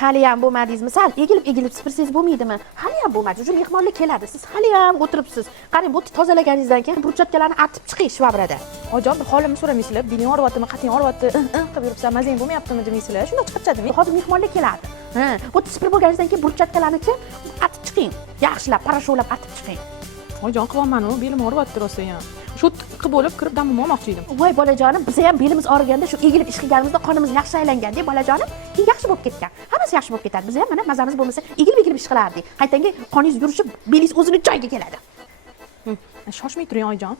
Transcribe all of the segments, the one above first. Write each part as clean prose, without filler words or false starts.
hali ham bo'lmadingizmi? Sal egilib supursangiz bo'lmaydimi? Hali ham bo'lmadi. Uchun mehmonlar keladi. Siz hali ham o'tiribsiz. Qarang, bu tozalaganingizdan keyin burchakkalarni artib chiqing shvabrada. Ojon, bir holimni so'ramaysizlar. Biling og'riyaptimi, qating og'riyapti, qilib yuribsan, mazang bo'lmayaptimi demaysizlar. Shunday chiqib ketadimi? Hozir mehmonlar keladi. Ha, bu supurib bo'lganingizdan keyin burchakkalarni-chi artib chiqing. Yaxshilab, parashovlab artib chiqing. Ojon, qilyapman-ku, belim og'riyapti rosa ham. Shu qilib bo'lib kirib damim olmoqchi edim. Voy bolajonim, biz ham belimiz og'riganda shu egilib ish qilganimizda qonimiz yaxshi aylanganda bolajonim, keyin yaxshi bo'lib ketgan. Hammasi yaxshi bo'lib ketadi. Biz ham mana mazamiz bo'lmasa egilib ish qilardik. Qaytanga qoningiz yurishib, belingiz o'zini joyiga keladi. Shoshmay turing oyijon.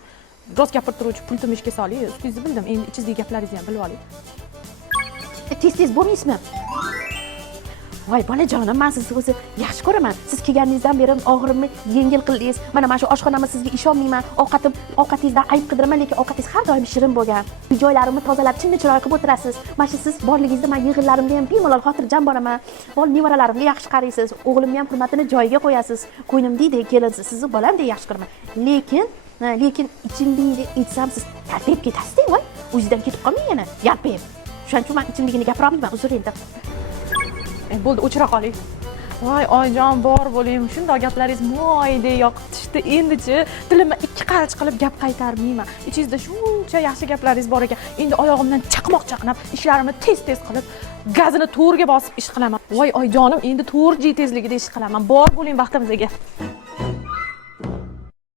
Biroz gapirib turuvchi pultimni ishga soling. Ustingizni bildim. Endi ichingizdagi gaplaringizni ham bilib oling. Tez bo'lmaysizmi? Voy bolajonim, men sizni o'zi yaxshi ko'raman. Siz kelganingizdan beri og'irimni yengil qildingiz. Mana shu oshxonamda sizga ishonmayman. Ovqatingizdan ayb qidiraman, lekin ovqatingiz har doim shirin bo'lgan. Joylarimni tozalab, chiroy qilib o'tirasiz. Mana siz borligingizda men yig'inlarimda ham bemalol xotirjam boraman. Bol nevaralarimga yaxshi qaraysiz. O'g'limni ham hurmatini joyiga qo'yasiz. Ko'ynimdek kelinsiz. Sizni bolamdek yaxshi ko'raman. Lekin ichimdagini aytsam siz taltayib ketasiz-ku, voy. O'zingizdan ketib qolmang yana. Yalpayib. Shuning uchun men ichimdagini gapira olmayman. Uzr endi. Bo'ldi, o'chira qoling. Voy oyijon, bor bo'ling. Shunday gaplaringiz moydek yoqib tushdi. Endi-chi tilimni ikki qarich qilib gap qaytarmayman. Ichingizda shuncha yaxshi gaplaringiz bor ekan. Endi oyog'imdan chaqmoq chaqnab, ishlarimni tez qilib, gazini to'rga bosib ish qilaman. Voy oyijonim, endi 4G tezligida ish qilaman. Bor bo'ling vaqtimizga.